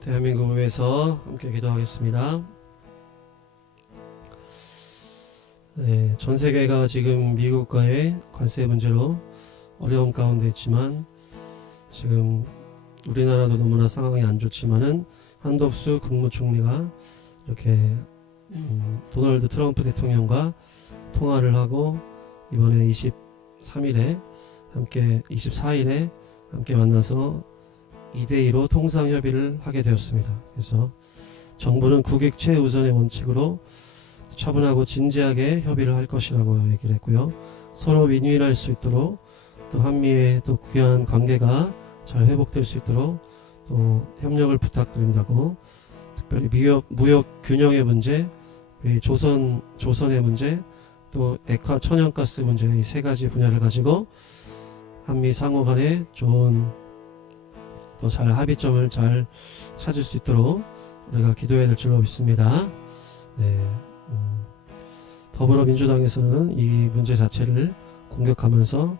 대한민국을 위해서 함께 기도하겠습니다. 네, 전 세계가 지금 미국과의 관세 문제로 어려움 가운데 있지만, 지금 우리나라도 너무나 상황이 안 좋지만은 한덕수 국무총리가 이렇게 도널드 트럼프 대통령과 통화를 하고 이번에 23일에 함께 24일에 함께 만나서 2대2로 통상협의를 하게 되었습니다. 그래서 정부는 국익 최우선의 원칙으로 차분하고 진지하게 협의를 할 것이라고 얘기를 했고요. 서로 윈윈할 수 있도록, 또 한미의 또 귀한 관계가 잘 회복될 수 있도록 또 협력을 부탁드린다고, 특별히 무역 균형의 문제, 조선의 문제, 또 액화 천연가스 문제, 이 세 가지 분야를 가지고 한미 상호 간에 좋은 또 잘 합의점을 잘 찾을 수 있도록 우리가 기도해야 될 줄로 믿습니다. 네, 더불어민주당에서는 이 문제 자체를 공격하면서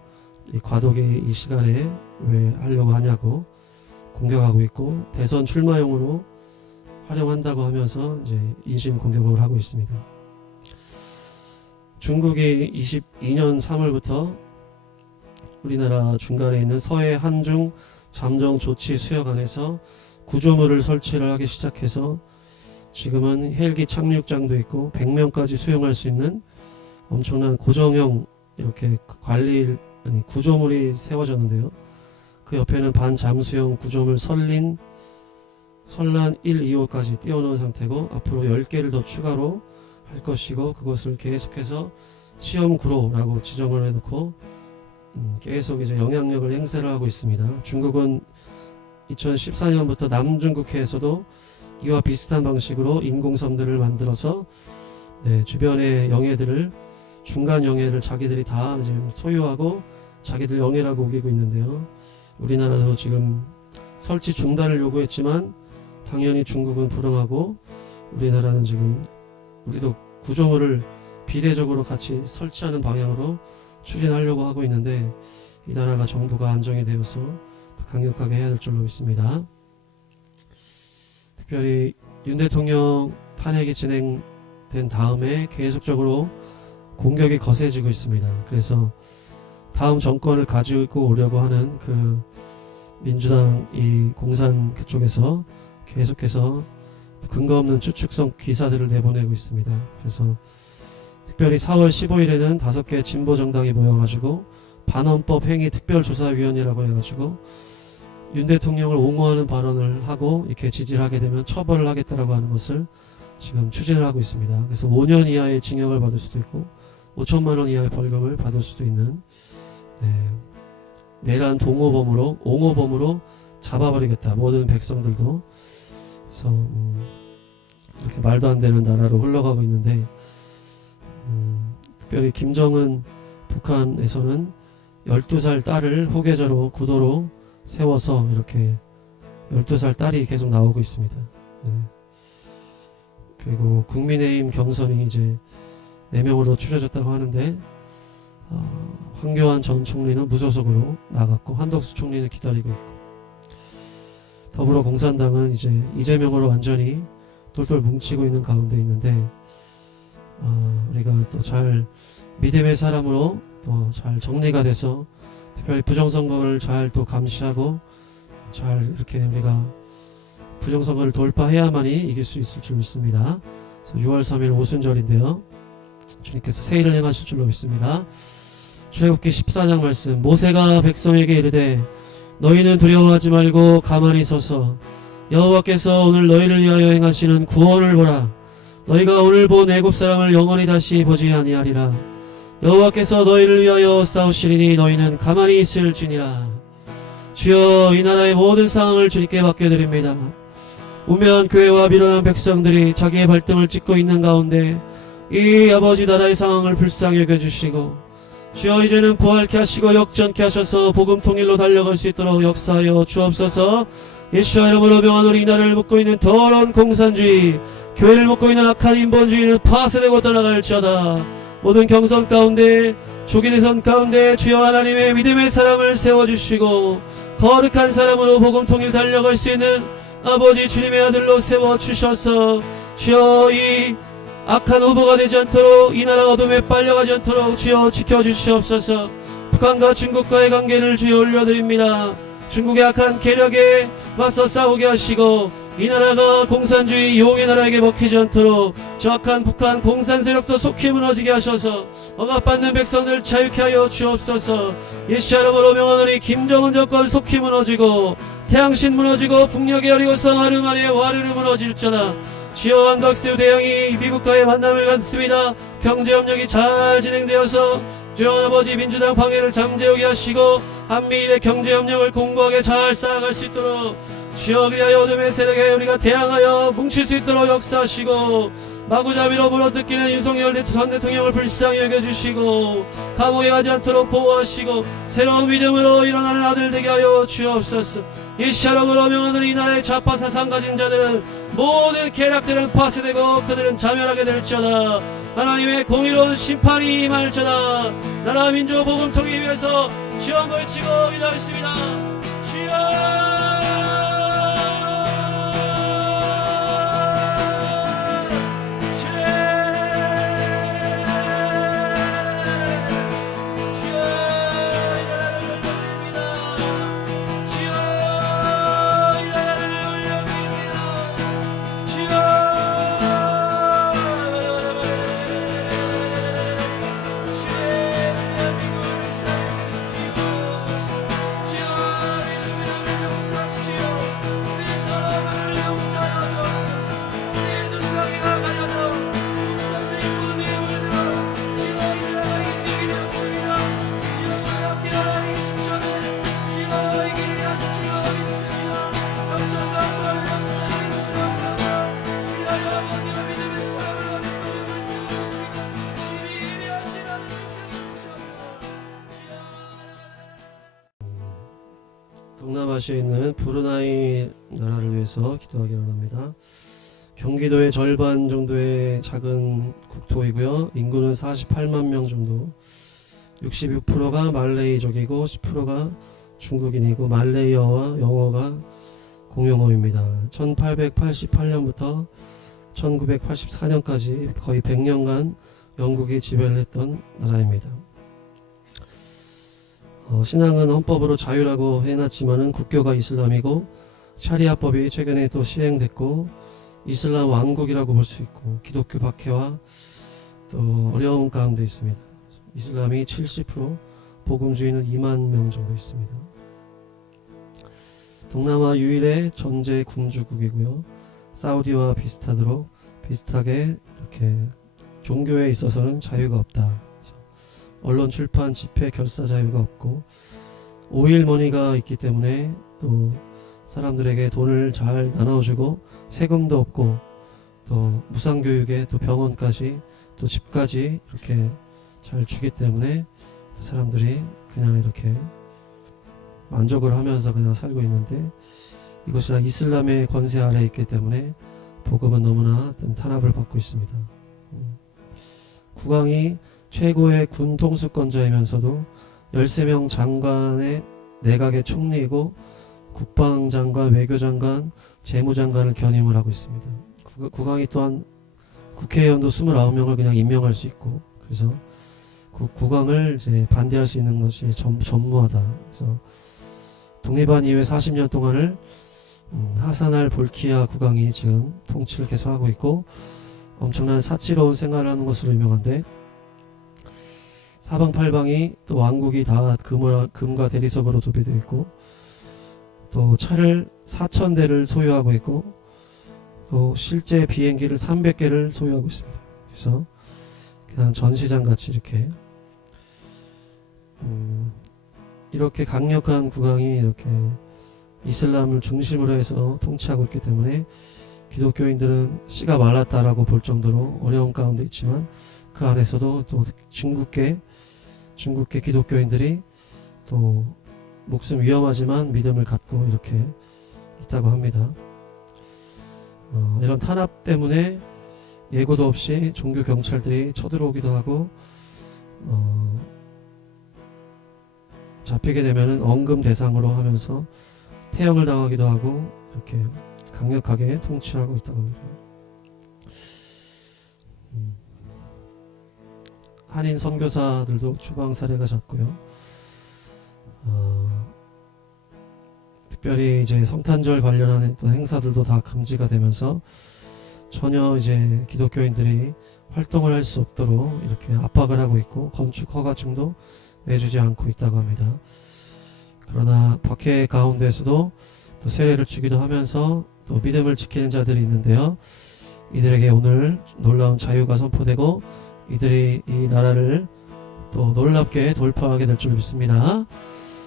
이 과도기 이 시간에 왜 하려고 하냐고 공격하고 있고, 대선 출마용으로 활용한다고 하면서 이제 인신 공격을 하고 있습니다. 중국이 22년 3월부터 우리나라 중간에 있는 서해 한중 잠정 조치 수역안에서 구조물을 설치를 하기 시작해서 지금은 헬기 착륙장도 있고 100명까지 수용할 수 있는 엄청난 고정형 이렇게 구조물이 세워졌는데요. 그 옆에는 반잠수형 구조물 선란 1, 2호까지 띄워놓은 상태고, 앞으로 10개를 더 추가로 할 것이고, 그것을 계속해서 시험구로라고 지정을 해놓고 계속 이제 영향력을 행사를 하고 있습니다. 중국은 2014년부터 남중국해에서도 이와 비슷한 방식으로 인공섬들을 만들어서 주변의 영해들을, 중간 영해를 자기들이 다 이제 소유하고 자기들 영해라고 우기고 있는데요. 우리나라도 지금 설치 중단을 요구했지만 당연히 중국은 불응하고, 우리나라는 지금 우리도 구조물을 비례적으로 같이 설치하는 방향으로 추진하려고 하고 있는데, 이 나라가 정부가 안정이 되어서 강력하게 해야 될 줄로 믿습니다. 특별히 윤 대통령 탄핵이 진행된 다음에 계속적으로 공격이 거세지고 있습니다. 그래서 다음 정권을 가지고 오려고 하는 그 민주당 이 공산 그쪽에서 계속해서 근거 없는 추측성 기사들을 내보내고 있습니다. 그래서 특별히 4월 15일에는 5개 진보 정당이 모여가지고 반헌법 행위 특별조사위원회라고 해가지고 윤 대통령을 옹호하는 발언을 하고 이렇게 지지를 하게 되면 처벌을 하겠다라고 하는 것을 지금 추진을 하고 있습니다. 그래서 5년 이하의 징역을 받을 수도 있고 5천만 원 이하의 벌금을 받을 수도 있는 내란 옹호범으로 잡아버리겠다, 모든 백성들도. 그래서 이렇게 말도 안 되는 나라로 흘러가고 있는데, 특별히 김정은 북한에서는 12살 딸을 후계자로 구도로 세워서 이렇게 12살 딸이 계속 나오고 있습니다. 그리고 국민의힘 경선이 이제 4명으로 추려졌다고 하는데, 황교안 전 총리는 무소속으로 나갔고 한덕수 총리는 기다리고 있고, 더불어공산당은 이제 이재명으로 완전히 똘똘 뭉치고 있는 가운데 있는데, 우리가 또 잘 믿음의 사람으로 또 잘 정리가 돼서 특별히 부정선거를 잘 또 감시하고 잘 이렇게 우리가 부정선거를 돌파해야만이 이길 수 있을 줄 믿습니다. 그래서 6월 3일 오순절인데요, 주님께서 세일을 행하실 줄로 믿습니다. 출애굽기 14장 말씀, 모세가 백성에게 이르되 너희는 두려워하지 말고 가만히 서서 여호와께서 오늘 너희를 위하여 행하시는 구원을 보라. 너희가 오늘 본 애굽 사람을 영원히 다시 보지 아니하리라. 여호와께서 너희를 위하여 싸우시리니 너희는 가만히 있을지니라. 주여, 이 나라의 모든 상황을 주님께 맡겨드립니다. 우면 교회와 밀어난 백성들이 자기의 발등을 찍고 있는 가운데 이 아버지 나라의 상황을 불쌍히 여겨주시고, 주여 이제는 부활케 하시고 역전케 하셔서 복음 통일로 달려갈 수 있도록 역사하여 주옵소서. 예수와 이름으로 명하노니 이 나라를 묶고 있는 더러운 공산주의, 교회를 묶고 있는 악한 인본주의는 파쇄되고 떠나갈지어다. 모든 경선 가운데, 조기 대선 가운데 주여 하나님의 믿음의 사람을 세워주시고 거룩한 사람으로 복음 통일 달려갈 수 있는 아버지 주님의 아들로 세워주셔서 주여 이 악한 후보가 되지 않도록 이 나라 어둠에 빨려가지 않도록 주여 지켜주시옵소서. 북한과 중국과의 관계를 주여 올려드립니다. 중국의 악한 계력에 맞서 싸우게 하시고 이 나라가 공산주의 유혹의 나라에게 먹히지 않도록 저 악한 북한 공산 세력도 속히 무너지게 하셔서 억압받는 백성들 자유케 하여 주옵소서. 예수 이름으로 명하노니 김정은 정권 속히 무너지고 태양신 무너지고 북녘의 여리고성 하루만에 와르르 무너질지어다. 주여 한박수 대왕이 미국과의 만남을 갖습니다. 경제협력이 잘 진행되어서 주여 아버지 민주당 방해를 잠재우게 하시고 한미일의 경제협력을 공고하게 잘 쌓아갈 수 있도록 주여 그리하여 어둠의 세력에 우리가 대항하여 뭉칠 수 있도록 역사하시고 마구잡이로 물어뜯기는 윤석열 전 대통령을 불쌍히 여겨주시고 감옥에 가지 않도록 보호하시고 새로운 믿음으로 일어나는 아들 되게 하여 주옵소서. 예시처럼으로 명하는 이 나라의 좌파 사상 가진 자들은 모든 계략들은 파쇄되고 그들은 자멸하게 될지어다. 하나님의 공의로운 심판이 임할지어다. 나라 민족 복음 통일을 위해서 주여 외치고 기도하겠습니다. 주여 동남아시아에 있는 브루나이 나라를 위해서 기도하기 원합니다. 경기도의 절반 정도의 작은 국토이고요. 인구는 48만 명 정도. 66%가 말레이족이고 10%가 중국인이고 말레이어와 영어가 공용어입니다. 1888년부터 1984년까지 거의 100년간 영국이 지배를 했던 나라입니다. 신앙은 헌법으로 자유라고 해놨지만은 국교가 이슬람이고 샤리아법이 최근에 또 시행됐고 이슬람 왕국이라고 볼 수 있고 기독교 박해와 또 어려운 가운데 있습니다. 이슬람이 70%, 복음주의는 2만 명 정도 있습니다. 동남아 유일의 전제 군주국이고요. 사우디와 비슷하게 이렇게 종교에 있어서는 자유가 없다. 언론 출판 집회 결사 자유가 없고 오일머니가 있기 때문에 또 사람들에게 돈을 잘 나눠주고 세금도 없고 또 무상교육에 또 병원까지 또 집까지 이렇게 잘 주기 때문에 사람들이 그냥 이렇게 만족을 하면서 그냥 살고 있는데 이것이 다 이슬람의 권세 아래에 있기 때문에 복음은 너무나 탄압을 받고 있습니다. 국왕이 최고의 군 통수권자이면서도 13명 장관의 내각의 총리이고 국방장관, 외교장관, 재무장관을 견임을 하고 있습니다. 국왕이 또한 국회의원도 29명을 그냥 임명할 수 있고 그래서 국왕을 이제 반대할 수 있는 것이 전무하다. 그래서 독립한 이후에 40년 동안을 하산 볼키아 국왕이 지금 통치를 계속하고 있고 엄청난 사치로운 생활을 하는 것으로 유명한데 사방팔방이 또 왕국이 다 금과 대리석으로 도배되어 있고 또 차를 4,000대를 소유하고 있고 또 실제 비행기를 300개를 소유하고 있습니다. 그래서 그냥 전시장 같이 이렇게 강력한 국왕이 이렇게 이슬람을 중심으로 해서 통치하고 있기 때문에 기독교인들은 씨가 말랐다라고 볼 정도로 어려운 가운데 있지만 그 안에서도 또 중국계 기독교인들이 또 목숨 위험하지만 믿음을 갖고 이렇게 있다고 합니다. 이런 탄압 때문에 예고도 없이 종교 경찰들이 쳐들어오기도 하고 잡히게 되면은 언금 대상으로 하면서 태형을 당하기도 하고 이렇게 강력하게 통치하고 있다고 합니다. 한인 선교사들도 추방 사례가 잦고요. 특별히 이제 성탄절 관련한 어떤 행사들도 다 금지가 되면서 전혀 이제 기독교인들이 활동을 할 수 없도록 이렇게 압박을 하고 있고, 건축 허가증도 내주지 않고 있다고 합니다. 그러나 박해 가운데서도 또 세례를 주기도 하면서 또 믿음을 지키는 자들이 있는데요. 이들에게 오늘 놀라운 자유가 선포되고 이들이 이 나라를 또 놀랍게 돌파하게 될 줄 믿습니다.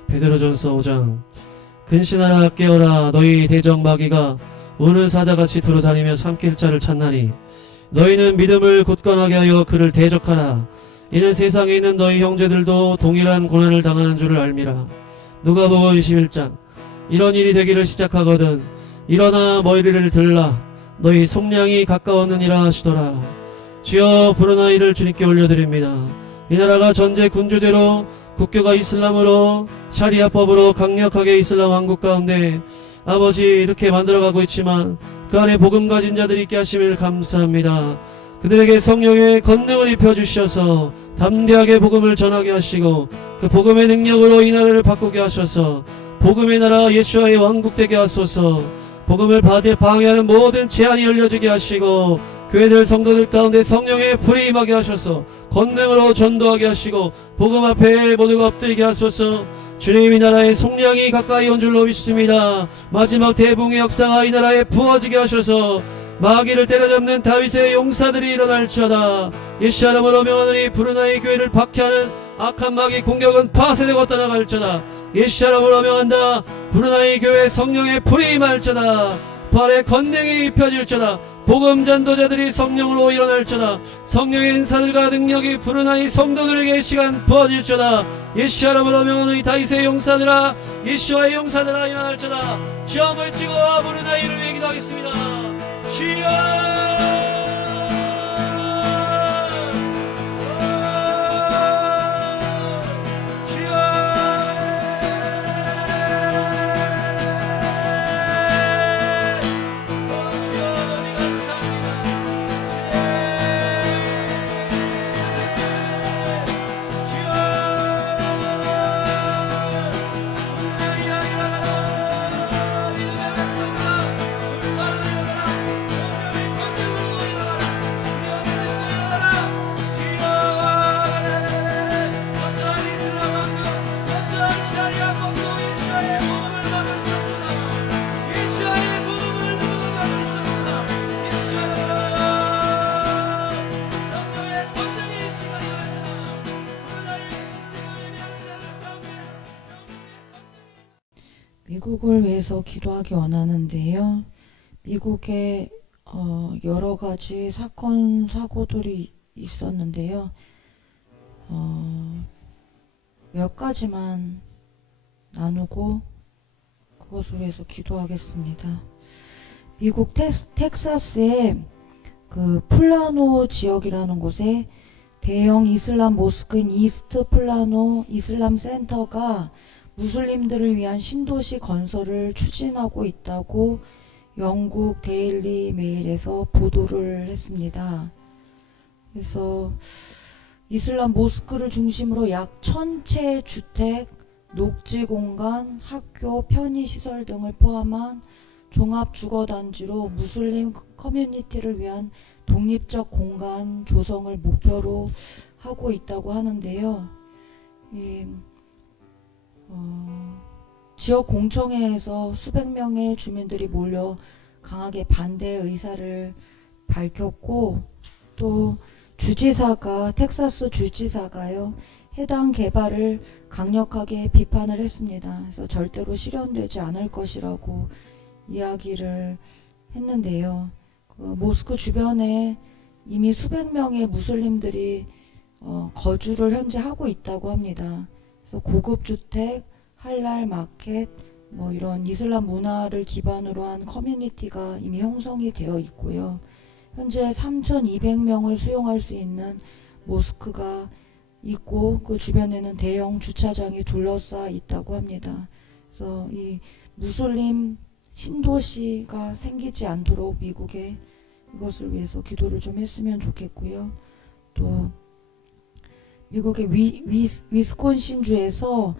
베드로전서 5장 근신하라 깨어라 너희 대적 마귀가 우는 사자같이 두루다니며 삼킬 자를 찾나니 너희는 믿음을 굳건하게 하여 그를 대적하라. 이는 세상에 있는 너희 형제들도 동일한 고난을 당하는 줄을 알미라. 누가복음 21장 이런 일이 되기를 시작하거든 일어나 머리를 들라 너희 속량이 가까웠느니라 하시더라. 주여 부르나 이를 주님께 올려드립니다. 이 나라가 전제 군주대로 국교가 이슬람으로 샤리아법으로 강력하게 이슬람 왕국 가운데 아버지 이렇게 만들어가고 있지만 그 안에 복음 가진 자들이 있게 하심을 감사합니다. 그들에게 성령의 권능을 입혀주셔서 담대하게 복음을 전하게 하시고 그 복음의 능력으로 이 나라를 바꾸게 하셔서 복음의 나라 예수와의 왕국 되게 하소서. 복음을 방해하는 모든 제한이 열려지게 하시고 교회들 성도들 가운데 성령의 불이 임하게 하셔서 권능으로 전도하게 하시고 복음 앞에 모두가 엎드리게 하소서. 주님 이 나라의 속량이 가까이 온 줄로 믿습니다. 마지막 대붕의 역사가 이 나라에 부어지게 하셔서 마귀를 때려잡는 다윗의 용사들이 일어날지어다. 예수 이름으로 명하노니 부르나의 교회를 박해하는 악한 마귀 공격은 파쇄되고 떠나갈지어다. 예수 이름으로 명한다. 부르나의 교회 성령의 불이 임할지어다. 발에 권능이 입혀질지어다. 복음 전도자들이 성령으로 일어날지어다. 성령의 인사들과 능력이 부르나의 성도들에게 시간 부어질지어다. 예수 이름으로 명하노니 다윗의 용사들아 예수와의 용사들아 일어날지어다. 주여 물치고 부르나의 이를 위해 기도하겠습니다. 주여 미국을 위해서 기도하기 원하는데요. 미국에 여러 가지 사건 사고들이 있었는데요. 몇 가지만 나누고 그것을 위해서 기도하겠습니다. 미국 텍사스의 그 플라노 지역이라는 곳에 대형 이슬람 모스크인 이스트 플라노 이슬람 센터가 무슬림들을 위한 신도시 건설을 추진하고 있다고 영국 데일리 메일에서 보도를 했습니다. 그래서 이슬람 모스크를 중심으로 약 1000채 주택, 녹지 공간, 학교, 편의시설 등을 포함한 종합주거단지로 무슬림 커뮤니티를 위한 독립적 공간 조성을 목표로 하고 있다고 하는데요. 지역 공청회에서 수백 명의 주민들이 몰려 강하게 반대 의사를 밝혔고, 또 텍사스 주지사가요, 해당 개발을 강력하게 비판을 했습니다. 그래서 절대로 실현되지 않을 것이라고 이야기를 했는데요. 그 모스크 주변에 이미 수백 명의 무슬림들이 거주를 현재 하고 있다고 합니다. 그래서 고급 주택, 할랄 마켓, 이런 이슬람 문화를 기반으로 한 커뮤니티가 이미 형성이 되어 있고요. 현재 3,200명을 수용할 수 있는 모스크가 있고 그 주변에는 대형 주차장이 둘러싸 있다고 합니다. 그래서 이 무슬림 신도시가 생기지 않도록 미국에 이것을 위해서 기도를 좀 했으면 좋겠고요. 또 미국의 위스콘신주에서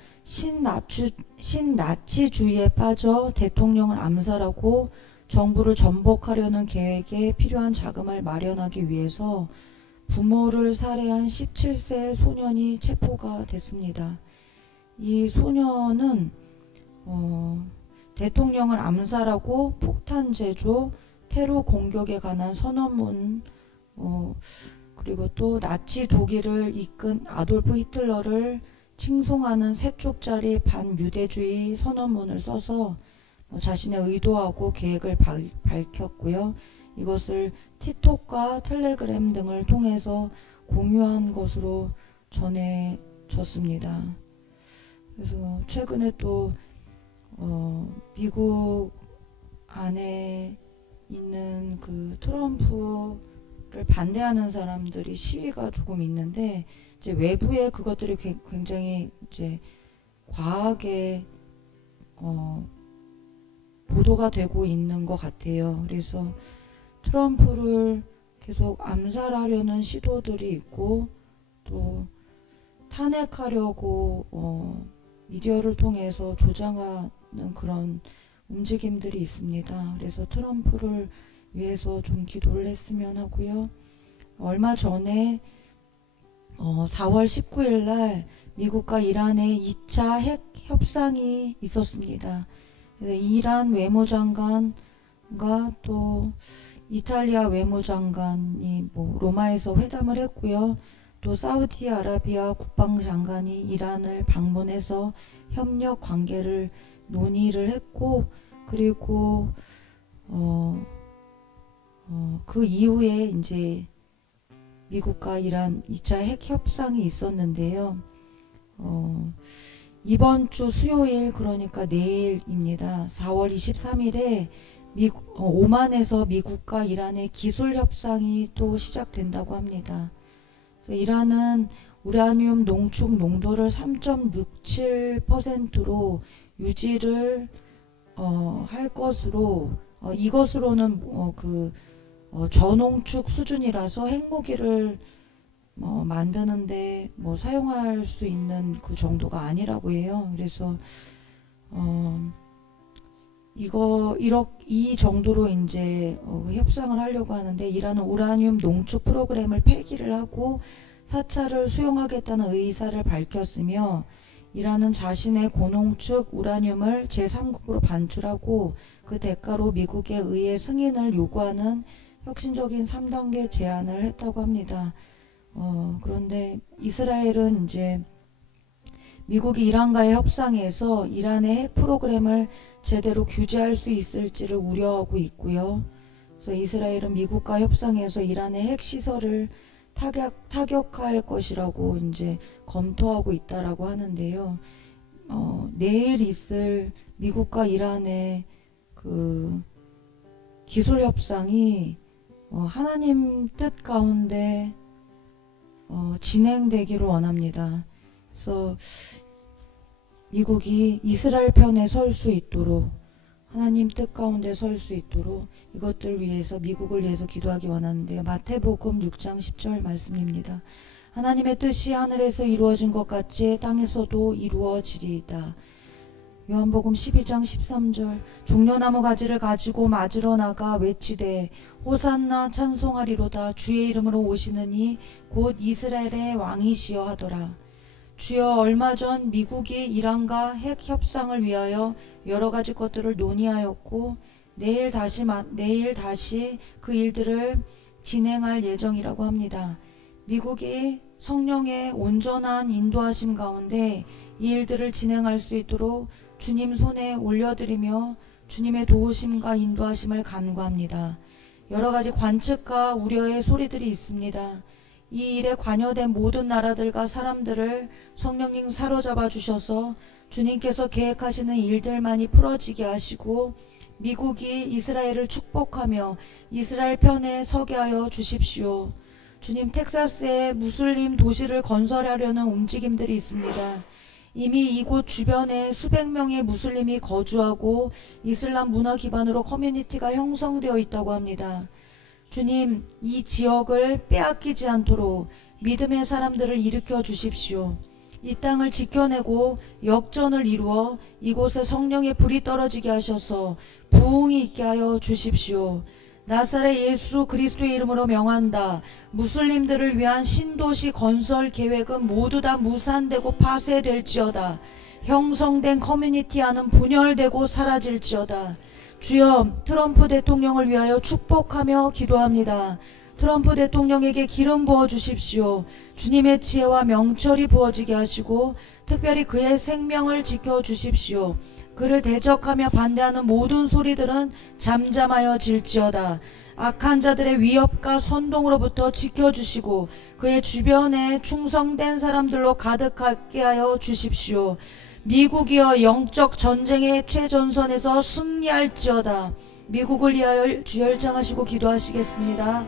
신나치주의에 빠져 대통령을 암살하고 정부를 전복하려는 계획에 필요한 자금을 마련하기 위해서 부모를 살해한 17세 소년이 체포가 됐습니다. 이 소년은 대통령을 암살하고 폭탄 제조, 테러 공격에 관한 선언문, 그리고 또 나치 독일을 이끈 아돌프 히틀러를 칭송하는 3쪽짜리 반유대주의 선언문을 써서 자신의 의도하고 계획을 밝혔고요. 이것을 틱톡과 텔레그램 등을 통해서 공유한 것으로 전해졌습니다. 그래서 최근에 또 미국 안에 있는 그 트럼프를 반대하는 사람들이 시위가 조금 있는데 이제 외부에 그것들이 굉장히 이제 과하게 보도가 되고 있는 것 같아요. 그래서 트럼프를 계속 암살하려는 시도들이 있고 또 탄핵하려고 미디어를 통해서 조장하는 그런 움직임들이 있습니다. 그래서 트럼프를 위해서 좀 기도를 했으면 하고요. 얼마 전에 4월 19일 날 미국과 이란의 2차 핵 협상이 있었습니다. 이란 외무장관과 또 이탈리아 외무장관이 로마에서 회담을 했고요. 또 사우디아라비아 국방장관이 이란을 방문해서 협력 관계를 논의를 했고, 그리고 그 이후에 이제 미국과 이란 2차 핵 협상이 있었는데요. 이번 주 수요일, 그러니까 내일입니다. 4월 23일에 오만에서 미국과 이란의 기술 협상이 또 시작된다고 합니다. 이란은 우라늄 농축 농도를 3.67%로 유지를 할 것으로, 이것으로는 저농축 수준이라서 핵무기를 만드는데 사용할 수 있는 그 정도가 아니라고 해요. 그래서 이 정도로 이제 협상을 하려고 하는데, 이란은 우라늄 농축 프로그램을 폐기를 하고 사찰을 수용하겠다는 의사를 밝혔으며, 이란은 자신의 고농축 우라늄을 제3국으로 반출하고 그 대가로 미국에 의해 승인을 요구하는 혁신적인 3단계 제안을 했다고 합니다. 그런데 이스라엘은 이제 미국이 이란과의 협상에서 이란의 핵 프로그램을 제대로 규제할 수 있을지를 우려하고 있고요. 그래서 이스라엘은 미국과 협상에서 이란의 핵 시설을 타격할 것이라고 이제 검토하고 있다라고 하는데요. 내일 있을 미국과 이란의 그 기술 협상이 하나님 뜻 가운데 진행되기를 원합니다. 그래서 미국이 이스라엘 편에 설 수 있도록, 하나님 뜻 가운데 설 수 있도록 이것들 위해서, 미국을 위해서 기도하기 원하는데요. 마태복음 6장 10절 말씀입니다. 하나님의 뜻이 하늘에서 이루어진 것 같이 땅에서도 이루어지리이다. 요한복음 12장 13절 종려나무 가지를 가지고 맞으러 나가 외치되 호산나 찬송하리로다. 주의 이름으로 오시는 이 곧 이스라엘의 왕이시여 하더라. 주여, 얼마 전 미국이 이란과 핵 협상을 위하여 여러 가지 것들을 논의하였고 내일 다시 그 일들을 진행할 예정이라고 합니다. 미국이 성령의 온전한 인도하심 가운데 이 일들을 진행할 수 있도록 주님 손에 올려드리며 주님의 도우심과 인도하심을 간구합니다. 여러 가지 관측과 우려의 소리들이 있습니다. 이 일에 관여된 모든 나라들과 사람들을 성령님 사로잡아 주셔서 주님께서 계획하시는 일들만이 풀어지게 하시고 미국이 이스라엘을 축복하며 이스라엘 편에 서게 하여 주십시오. 주님, 텍사스에 무슬림 도시를 건설하려는 움직임들이 있습니다. 이미 이곳 주변에 수백 명의 무슬림이 거주하고 이슬람 문화 기반으로 커뮤니티가 형성되어 있다고 합니다. 주님, 이 지역을 빼앗기지 않도록 믿음의 사람들을 일으켜 주십시오. 이 땅을 지켜내고 역전을 이루어 이곳에 성령의 불이 떨어지게 하셔서 부흥이 있게 하여 주십시오. 나사렛 예수 그리스도의 이름으로 명한다. 무슬림들을 위한 신도시 건설 계획은 모두 다 무산되고 파쇄될지어다. 형성된 커뮤니티와는 분열되고 사라질지어다. 주여, 트럼프 대통령을 위하여 축복하며 기도합니다. 트럼프 대통령에게 기름 부어 주십시오. 주님의 지혜와 명철이 부어지게 하시고 특별히 그의 생명을 지켜 주십시오. 그를 대적하며 반대하는 모든 소리들은 잠잠하여 질지어다. 악한 자들의 위협과 선동으로부터 지켜주시고 그의 주변에 충성된 사람들로 가득하게 하여 주십시오. 미국이여 영적 전쟁의 최전선에서 승리할지어다. 미국을 위하여 주열장하시고 기도하시겠습니다.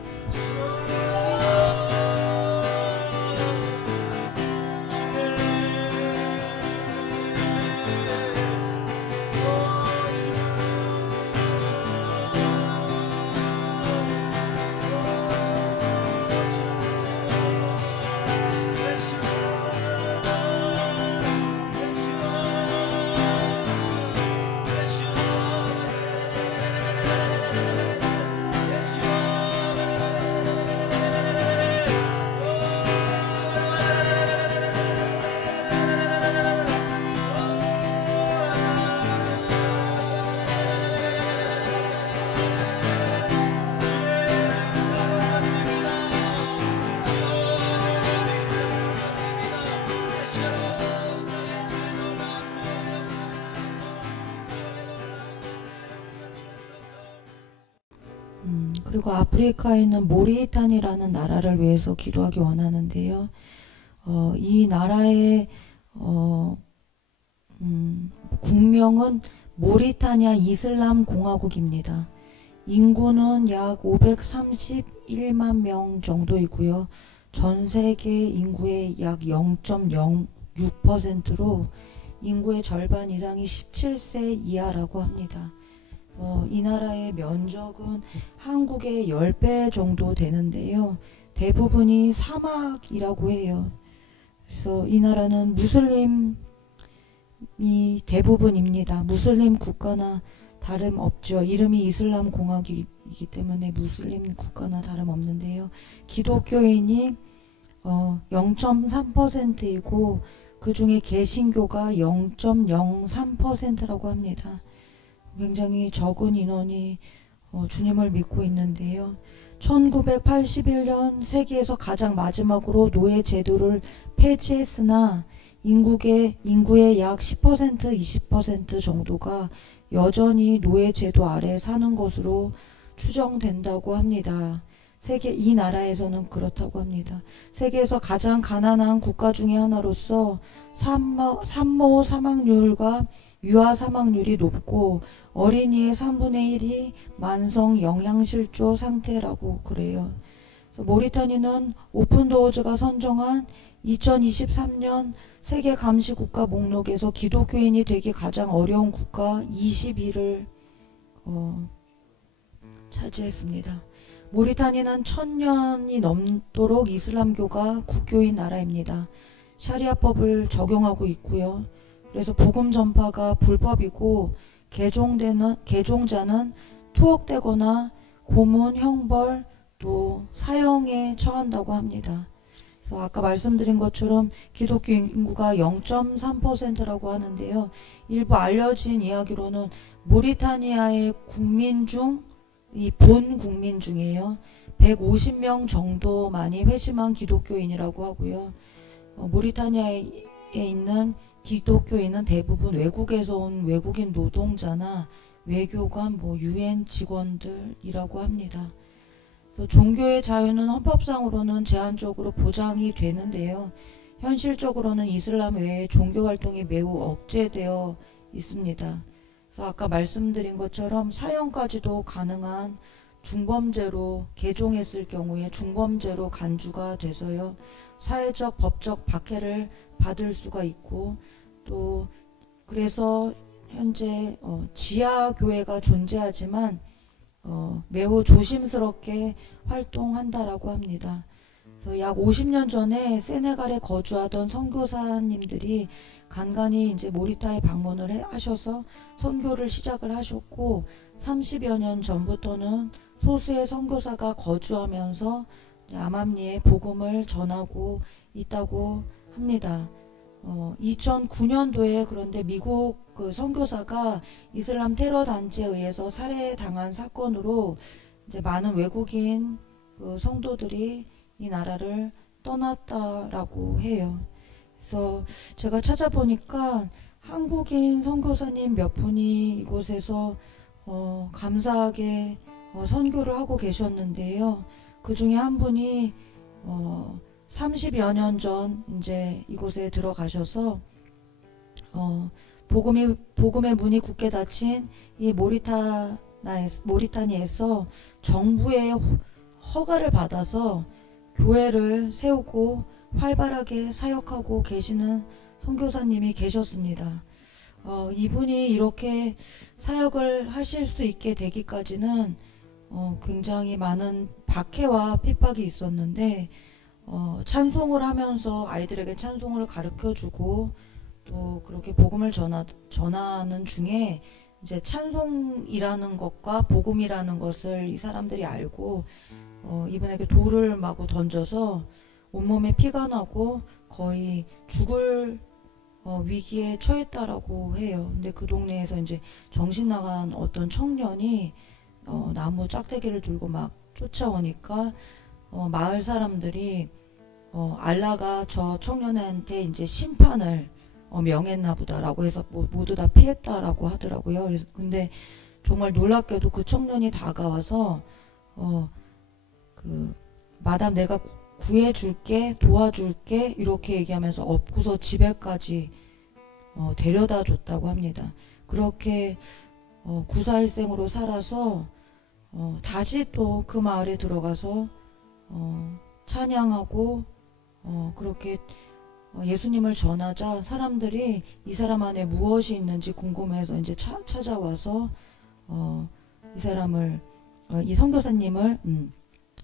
그리고 아프리카에 있는 모리타니라는 나라를 위해서 기도하기 원하는데요. 이 나라의 국명은 모리타니아 이슬람 공화국입니다. 인구는 약 531만 명 정도이고요. 전 세계 인구의 약 0.06%로 인구의 절반 이상이 17세 이하라고 합니다. 이 나라의 면적은 한국의 10배 정도 되는데요. 대부분이 사막이라고 해요. 그래서 이 나라는 무슬림이 대부분입니다. 무슬림 국가나 다름없죠. 이름이 이슬람 공화국이기 때문에 무슬림 국가나 다름없는데요. 기독교인이 0.3%이고 그 중에 개신교가 0.03%라고 합니다. 굉장히 적은 인원이 주님을 믿고 있는데요. 1981년 세계에서 가장 마지막으로 노예 제도를 폐지했으나 인구의 약 10%, 20% 정도가 여전히 노예 제도 아래 사는 것으로 추정된다고 합니다. 이 나라에서는 그렇다고 합니다. 세계에서 가장 가난한 국가 중에 하나로서 산모 사망률과 유아 사망률이 높고 어린이의 3분의 1이 만성 영양실조 상태라고 그래요. 모리타니는 오픈도어즈가 선정한 2023년 세계 감시국가 목록에서 기독교인이 되기 가장 어려운 국가 20위를 차지했습니다. 모리타니는 1000년이 넘도록 이슬람교가 국교인 나라입니다. 샤리아법을 적용하고 있고요. 그래서 복음 전파가 불법이고 개종자는 투옥되거나 고문, 형벌, 또 사형에 처한다고 합니다. 그래서 아까 말씀드린 것처럼 기독교 인구가 0.3%라고 하는데요. 일부 알려진 이야기로는 모리타니아의 국민 중 이 본 국민 중에요. 150명 정도만이 회심한 기독교인이라고 하고요. 모리타니아에 있는 기독교인은 대부분 외국에서 온 외국인 노동자나 외교관, 유엔 직원들이라고 합니다. 종교의 자유는 헌법상으로는 제한적으로 보장이 되는데요. 현실적으로는 이슬람 외에 종교 활동이 매우 억제되어 있습니다. 그래서 아까 말씀드린 것처럼 사형까지도 가능한 중범죄로 개종했을 경우에 중범죄로 간주가 돼서요. 사회적 법적 박해를 받을 수가 있고 또 그래서 현재 지하 교회가 존재하지만 매우 조심스럽게 활동한다라고 합니다. 그래서 약 50년 전에 세네갈에 거주하던 선교사님들이 간간히 이제 모리타에 방문을 하셔서 선교를 시작을 하셨고 30여 년 전부터는 소수의 선교사가 거주하면서 암암리에 복음을 전하고 있다고 합니다. 2009년도에 그런데 미국 그 선교사가 이슬람 테러 단체에 의해서 살해당한 사건으로 이제 많은 외국인 그 성도들이 이 나라를 떠났다라고 해요. 그래서 제가 찾아보니까 한국인 선교사님 몇 분이 이곳에서 감사하게 선교를 하고 계셨는데요. 그 중에 한 분이 30여 년 전 이제 이곳에 들어가셔서 복음의 문이 굳게 닫힌 이 모리타니에서 정부의 허가를 받아서 교회를 세우고 활발하게 사역하고 계시는 선교사님이 계셨습니다. 이분이 이렇게 사역을 하실 수 있게 되기까지는 굉장히 많은 박해와 핍박이 있었는데 찬송을 하면서 아이들에게 찬송을 가르쳐주고 또 그렇게 복음을 전하는 중에 이제 찬송이라는 것과 복음이라는 것을 이 사람들이 알고 이분에게 돌을 마구 던져서 온몸에 피가 나고 거의 죽을 위기에 처했다라고 해요. 근데 그 동네에서 이제 정신 나간 어떤 청년이 나무 짝대기를 들고 막 쫓아오니까 마을 사람들이 알라가 저 청년한테 이제 심판을 명했나 보다라고 해서 모두 다 피했다라고 하더라고요. 그래서 근데 정말 놀랍게도 그 청년이 다가와서 마담 내가 구해줄게 도와줄게 이렇게 얘기하면서 업고서 집에까지 데려다 줬다고 합니다. 그렇게 구사일생으로 살아서 다시 또 그 마을에 들어가서 찬양하고 그렇게 예수님을 전하자 사람들이 이 사람 안에 무엇이 있는지 궁금해서 이제 찾아와서 이 선교사님을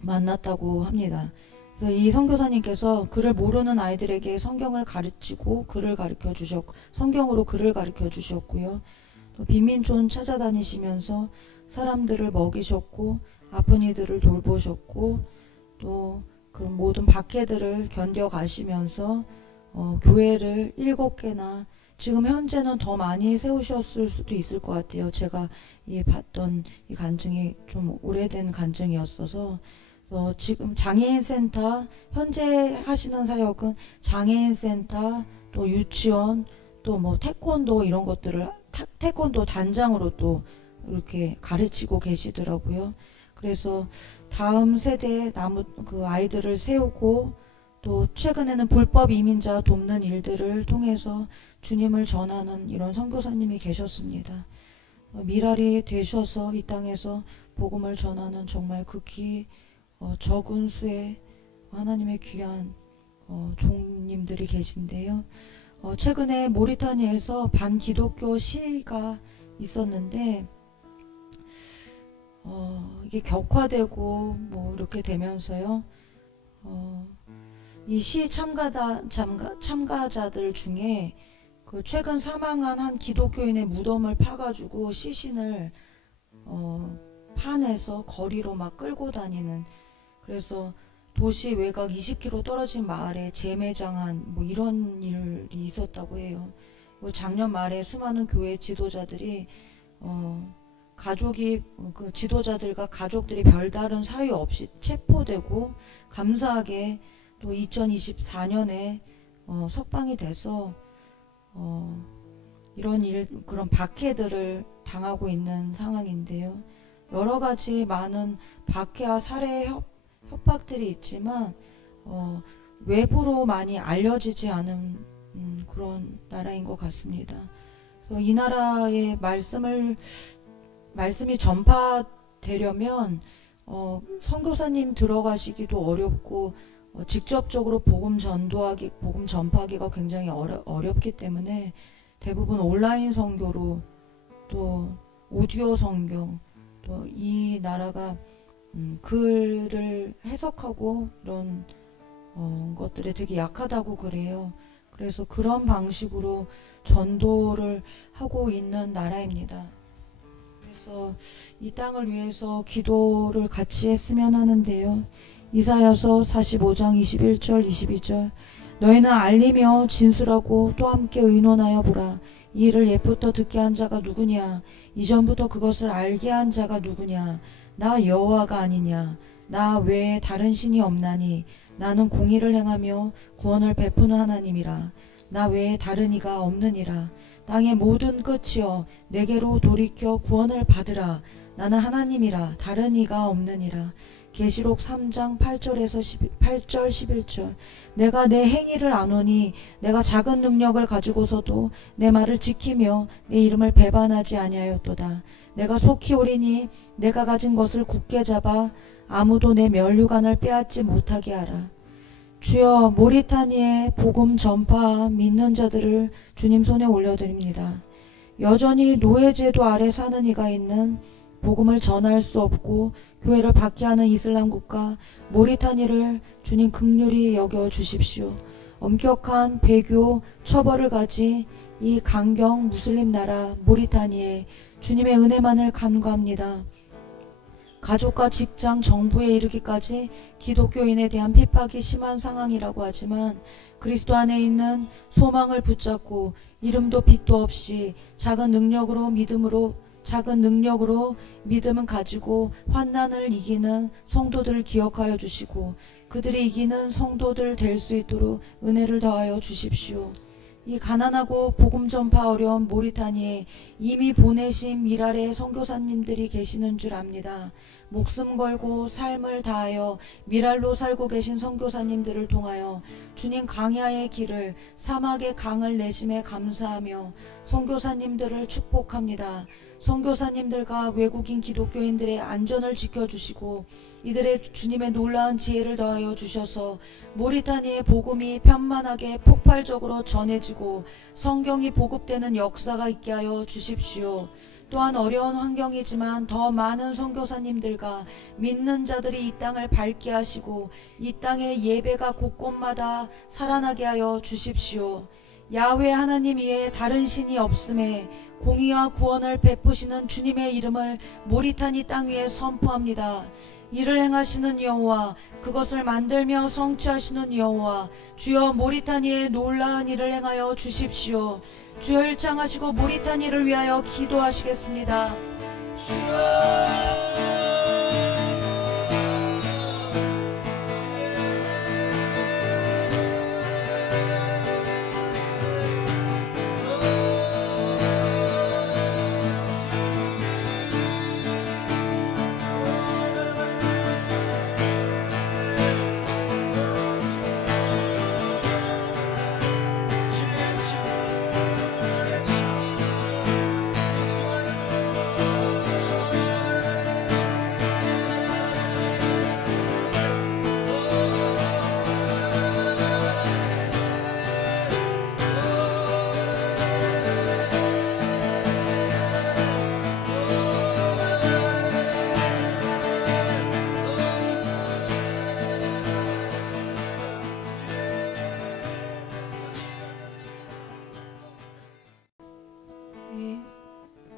만났다고 합니다. 그래서 이 선교사님께서 글을 모르는 아이들에게 성경을 가르치고 성경으로 글을 가르쳐 주셨고요. 또 빈민촌 찾아다니시면서 사람들을 먹이셨고 아픈 이들을 돌보셨고 또 그런 모든 박해들을 견뎌가시면서 교회를 7개나 지금 현재는 더 많이 세우셨을 수도 있을 것 같아요. 제가 봤던 이 간증이 좀 오래된 간증이었어서 지금 장애인센터 현재 하시는 사역은 장애인센터 또 유치원 또 뭐 태권도 이런 것들을 태권도 단장으로 또 이렇게 가르치고 계시더라고요. 그래서 다음 세대 그 아이들을 세우고 또 최근에는 불법 이민자 돕는 일들을 통해서 주님을 전하는 이런 선교사님이 계셨습니다. 미랄이 되셔서 이 땅에서 복음을 전하는 정말 극히 적은 수의 하나님의 귀한 종님들이 계신데요. 최근에 모리타니아에서 반기독교 시위가 있었는데 이게 격화되고 뭐 이렇게 되면서요. 이 시위 참가자들 중에 그 최근 사망한 한 기독교인의 무덤을 파가지고 시신을 파내서 거리로 막 끌고 다니는, 그래서 도시 외곽 20km 떨어진 마을에 재매장한 뭐 이런 일이 있었다고 해요. 작년 말에 수많은 교회 지도자들이 그 지도자들과 가족들이 별다른 사유 없이 체포되고 감사하게 또 2024년에 석방이 돼서 그런 박해들을 당하고 있는 상황인데요. 여러 가지 많은 박해와 살해 협박들이 있지만 외부로 많이 알려지지 않은 그런 나라인 것 같습니다. 그래서 이 나라의 말씀이 전파되려면 선교사님 들어가시기도 어렵고 직접적으로 복음 전도하기, 복음 전파하기가 굉장히 어렵기 때문에 대부분 온라인 선교로 또 오디오 성경 또 이 나라가 글을 해석하고 이런 것들에 되게 약하다고 그래요. 그래서 그런 방식으로 전도를 하고 있는 나라입니다. 그래서 이 땅을 위해서 기도를 같이 했으면 하는데요. 이사야서 45장 21절 22절 너희는 알리며 진술하고 또 함께 의논하여 보라. 이 일을 옛부터 듣게 한 자가 누구냐? 이전부터 그것을 알게 한 자가 누구냐? 나 여호와가 아니냐? 나 외에 다른 신이 없나니? 나는 공의를 행하며 구원을 베푸는 하나님이라. 나 외에 다른 이가 없느니라. 땅의 모든 끝이여 내게로 돌이켜 구원을 받으라. 나는 하나님이라 다른 이가 없느니라. 계시록 3장 8절 11절 내가 내 행위를 아노니 내가 작은 능력을 가지고서도 내 말을 지키며 내 이름을 배반하지 아니하였도다. 내가 속히 오리니 내가 가진 것을 굳게 잡아 아무도 내 면류관을 빼앗지 못하게 하라. 주여 모리타니의 복음 전파 믿는 자들을 주님 손에 올려드립니다. 여전히 노예제도 아래 사는 이가 있는 복음을 전할 수 없고 교회를 박해하는 이슬람 국가 모리타니를 주님 긍휼히 여겨 주십시오. 엄격한 배교 처벌을 가진 이 강경 무슬림 나라 모리타니에 주님의 은혜만을 간구합니다. 가족과 직장, 정부에 이르기까지 기독교인에 대한 핍박이 심한 상황이라고 하지만 그리스도 안에 있는 소망을 붙잡고 이름도 빛도 없이 작은 능력으로 믿음은 가지고 환난을 이기는 성도들을 기억하여 주시고 그들이 이기는 성도들 될 수 있도록 은혜를 더하여 주십시오. 이 가난하고 복음 전파 어려운 모리타니에 이미 보내신 미랄의 선교사님들이 계시는 줄 압니다. 목숨 걸고 삶을 다하여 미랄로 살고 계신 선교사님들을 통하여 주님 강야의 길을 사막의 강을 내심에 감사하며 선교사님들을 축복합니다. 선교사님들과 외국인 기독교인들의 안전을 지켜주시고 이들의 주님의 놀라운 지혜를 더하여 주셔서 모리타니의 복음이 편만하게 폭발적으로 전해지고 성경이 보급되는 역사가 있게 하여 주십시오. 또한 어려운 환경이지만 더 많은 선교사님들과 믿는 자들이 이 땅을 밝게 하시고 이 땅의 예배가 곳곳마다 살아나게 하여 주십시오. 야훼 하나님 외에 다른 신이 없음에 공의와 구원을 베푸시는 주님의 이름을 모리타니 땅 위에 선포합니다. 이를 행하시는 여호와, 그것을 만들며 성취하시는 여호와, 주여 모리타니의 놀라운 일을 행하여 주십시오. 주여 일창하시고 모리타니를 위하여 기도하시겠습니다.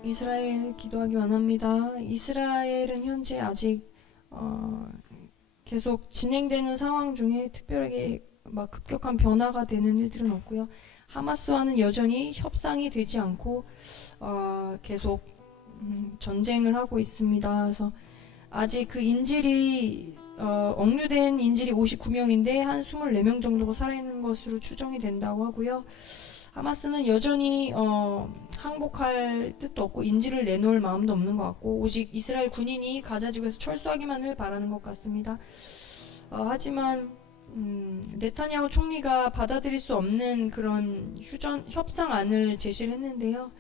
이스라엘 기도하기 원합니다. 이스라엘은 현재 아직 계속 진행되는 상황 중에 특별하게 막 급격한 변화가 되는 일들은 없고요. 하마스와는 여전히 협상이 되지 않고 계속 전쟁을 하고 있습니다. 그래서 아직 그 인질이 억류된 인질이 59명인데 한 24명 정도가 살아있는 것으로 추정이 된다고 하고요. 하마스는 여전히 항복할 뜻도 없고 인질을 내놓을 마음도 없는 것 같고 오직 이스라엘 군인이 가자지구에서 철수하기만을 바라는 것 같습니다. 하지만 네타냐후 총리가 받아들일 수 없는 그런 협상안을 제시를 했는데요.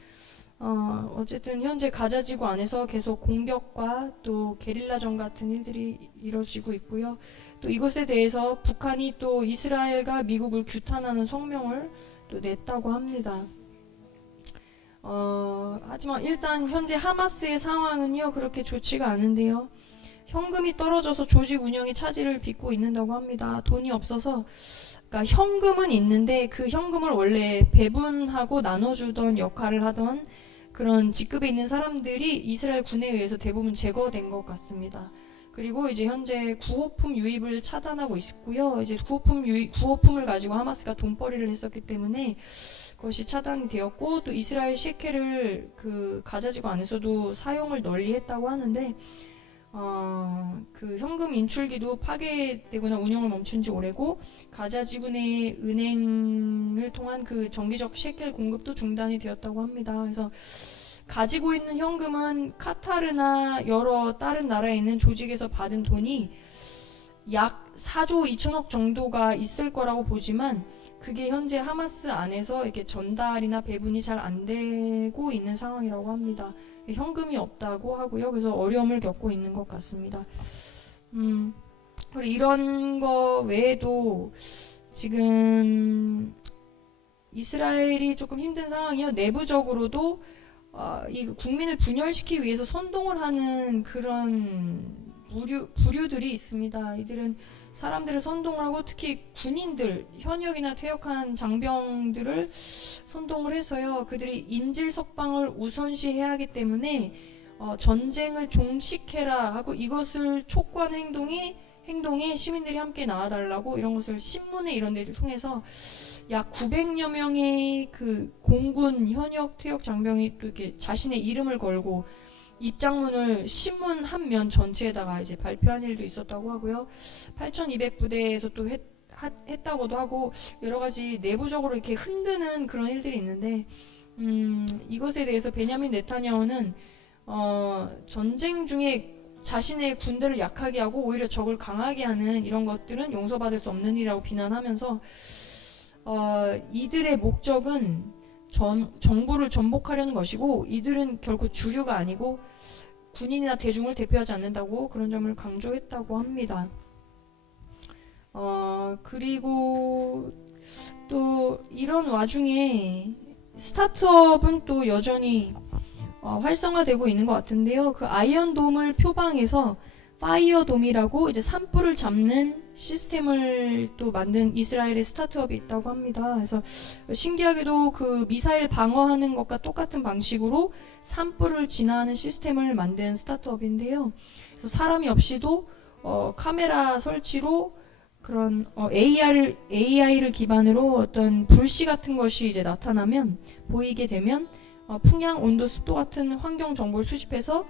어쨌든 현재 가자지구 안에서 계속 공격과 또 게릴라전 같은 일들이 이루어지고 있고요. 또 이것에 대해서 북한이 또 이스라엘과 미국을 규탄하는 성명을 또 냈다고 합니다. 하지만 일단 현재 하마스의 상황은요 그렇게 좋지가 않은데요. 현금이 떨어져서 조직 운영에 차질을 빚고 있는다고 합니다. 돈이 없어서, 그러니까 현금은 있는데 그 현금을 원래 배분하고 나눠주던 역할을 하던 그런 직급에 있는 사람들이 이스라엘 군에 의해서 대부분 제거된 것 같습니다. 그리고 이제 현재 구호품 유입을 차단하고 있고요. 이제 구호품을 가지고 하마스가 돈벌이를 했었기 때문에 그것이 차단이 되었고, 또 이스라엘 셰켈을 그 가자지구 안에서도 사용을 널리 했다고 하는데, 그 현금 인출기도 파괴되거나 운영을 멈춘 지 오래고, 가자지구 내 은행을 통한 그 정기적 셰켈 공급도 중단이 되었다고 합니다. 그래서 가지고 있는 현금은 카타르나 여러 다른 나라에 있는 조직에서 받은 돈이 약 4조 2천억 정도가 있을 거라고 보지만, 그게 현재 하마스 안에서 이렇게 전달이나 배분이 잘 안 되고 있는 상황이라고 합니다. 현금이 없다고 하고요. 그래서 어려움을 겪고 있는 것 같습니다. 그리고 이런 거 외에도 지금 이스라엘이 조금 힘든 상황이요. 내부적으로도 이 국민을 분열시키기 위해서 선동을 하는 그런 부류들이 있습니다. 이들은 사람들을 선동을 하고 특히 군인들, 현역이나 퇴역한 장병들을 선동을 해서요. 그들이 인질 석방을 우선시해야 하기 때문에 전쟁을 종식해라 하고 이것을 촉구하는 행동에 시민들이 함께 나와달라고 이런 것을 신문에 이런 데를 통해서 약 900여 명의 그 공군 현역 퇴역 장병이 또 이렇게 자신의 이름을 걸고 입장문을 신문 한 면 전체에다가 이제 발표한 일도 있었다고 하고요. 8,200부대에서 또 했다고도 하고 여러 가지 내부적으로 이렇게 흔드는 그런 일들이 있는데, 이것에 대해서 베냐민 네타냐후는 전쟁 중에 자신의 군대를 약하게 하고 오히려 적을 강하게 하는 이런 것들은 용서받을 수 없는 일이라고 비난하면서 이들의 목적은 정부를 전복하려는 것이고 이들은 결국 주류가 아니고 군인이나 대중을 대표하지 않는다고 그런 점을 강조했다고 합니다. 그리고 또 이런 와중에 스타트업은 또 여전히 활성화되고 있는 것 같은데요. 그 아이언돔을 표방해서 파이어돔이라고 이제 산불을 잡는 시스템을 또 만든 이스라엘의 스타트업이 있다고 합니다. 그래서 신기하게도 그 미사일 방어하는 것과 똑같은 방식으로 산불을 진화하는 시스템을 만든 스타트업인데요. 그래서 사람이 없이도 카메라 설치로 그런 AI를 기반으로 어떤 불씨 같은 것이 이제 나타나면 보이게 되면 풍향, 온도, 습도 같은 환경 정보를 수집해서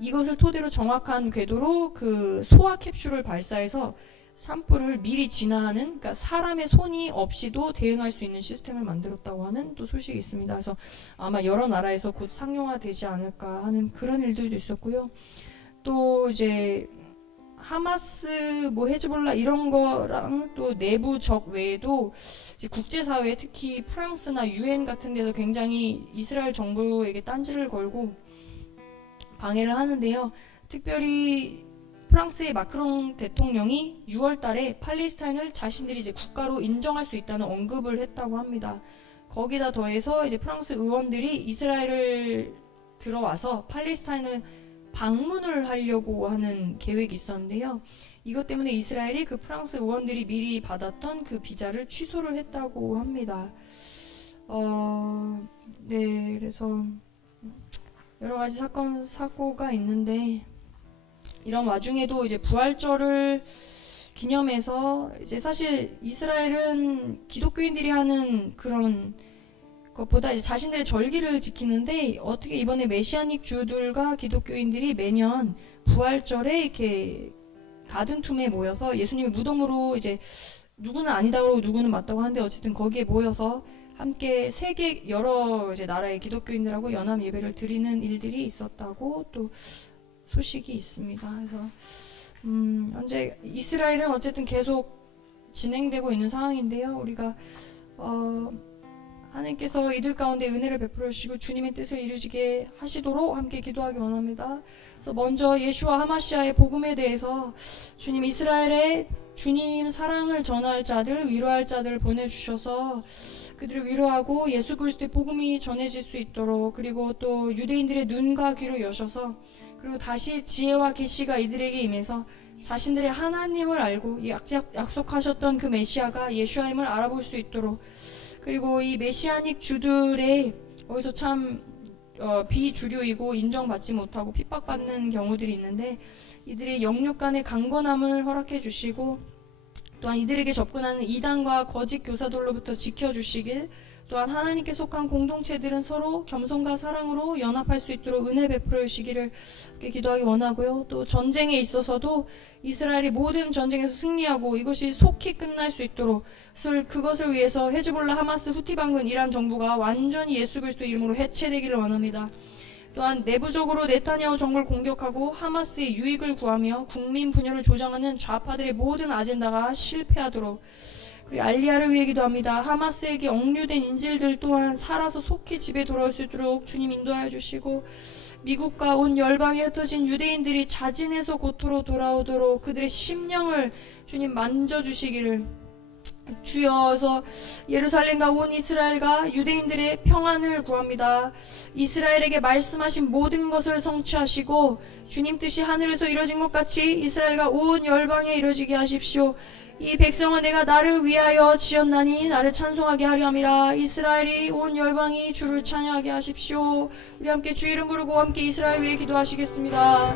이것을 토대로 정확한 궤도로 그 소화 캡슐을 발사해서 산불을 미리 진화하는, 그러니까 사람의 손이 없이도 대응할 수 있는 시스템을 만들었다고 하는 또 소식이 있습니다. 그래서 아마 여러 나라에서 곧 상용화되지 않을까 하는 그런 일들도 있었고요. 또 이제 하마스, 헤즈볼라 이런 거랑 또 내부 적 외에도 이제 국제사회, 특히 프랑스나 UN 같은 데서 굉장히 이스라엘 정부에게 딴지를 걸고 방해를 하는데요. 특별히 프랑스의 마크롱 대통령이 6월 달에 팔레스타인을 자신들이 이제 국가로 인정할 수 있다는 언급을 했다고 합니다. 거기다 더해서 이제 프랑스 의원들이 이스라엘을 들어와서 팔레스타인을 방문을 하려고 하는 계획이 있었는데요. 이것 때문에 이스라엘이 그 프랑스 의원들이 미리 받았던 그 비자를 취소를 했다고 합니다. 네, 그래서 여러 가지 사건, 사고가 있는데, 이런 와중에도 이제 부활절을 기념해서 이제 사실 이스라엘은 기독교인들이 하는 그런 것보다 이제 자신들의 절기를 지키는데, 어떻게 이번에 메시아닉 주들과 기독교인들이 매년 부활절에 이렇게 가든툼에 모여서 예수님의 무덤으로 이제 누구는 아니다 그러고 누구는 맞다고 하는데 어쨌든 거기에 모여서 함께 세계 여러 이제 나라의 기독교인들하고 연합 예배를 드리는 일들이 있었다고 또 소식이 있습니다. 그래서 현재 이스라엘은 어쨌든 계속 진행되고 있는 상황인데요. 우리가 하나님께서 이들 가운데 은혜를 베풀어 주시고 주님의 뜻을 이루시게 하시도록 함께 기도하기 원합니다. 그래서 먼저 예수와 하마시아의 복음에 대해서 주님 이스라엘에 주님 사랑을 전할 자들, 위로할 자들을 보내주셔서 그들을 위로하고 예수 그리스도의 복음이 전해질 수 있도록, 그리고 또 유대인들의 눈과 귀를 여셔서, 그리고 다시 지혜와 계시가 이들에게 임해서 자신들의 하나님을 알고 약속하셨던 그 메시아가 예수아임을 알아볼 수 있도록, 그리고 이 메시아닉 주들의 거기서 참 비주류이고 인정받지 못하고 핍박받는 경우들이 있는데 이들의 영육 간의 강건함을 허락해 주시고, 또한 이들에게 접근하는 이단과 거짓 교사들로부터 지켜주시길, 또한 하나님께 속한 공동체들은 서로 겸손과 사랑으로 연합할 수 있도록 은혜 베풀어 주시기를 기도하기 원하고요. 또 전쟁에 있어서도 이스라엘이 모든 전쟁에서 승리하고 이것이 속히 끝날 수 있도록, 그것을 위해서 헤즈볼라, 하마스, 후티 반군 이란 정부가 완전히 예수 그리스도 이름으로 해체되기를 원합니다. 또한 내부적으로 네타냐후 정부를 공격하고 하마스의 유익을 구하며 국민 분열을 조장하는 좌파들의 모든 아젠다가 실패하도록, 그리고 알리야를 위해 기도합니다. 하마스에게 억류된 인질들 또한 살아서 속히 집에 돌아올 수 있도록 주님 인도하여 주시고, 미국과 온 열방에 흩어진 유대인들이 자진해서 고토로 돌아오도록 그들의 심령을 주님 만져주시기를 주여서 예루살렘과 온 이스라엘과 유대인들의 평안을 구합니다. 이스라엘에게 말씀하신 모든 것을 성취하시고 주님 뜻이 하늘에서 이루어진 것 같이 이스라엘과 온 열방에 이루어지게 하십시오. 이 백성은 내가 나를 위하여 지었나니 나를 찬송하게 하려 함이라. 이스라엘이 온 열방이 주를 찬양하게 하십시오. 우리 함께 주 이름 부르고 함께 이스라엘 위해 기도하시겠습니다.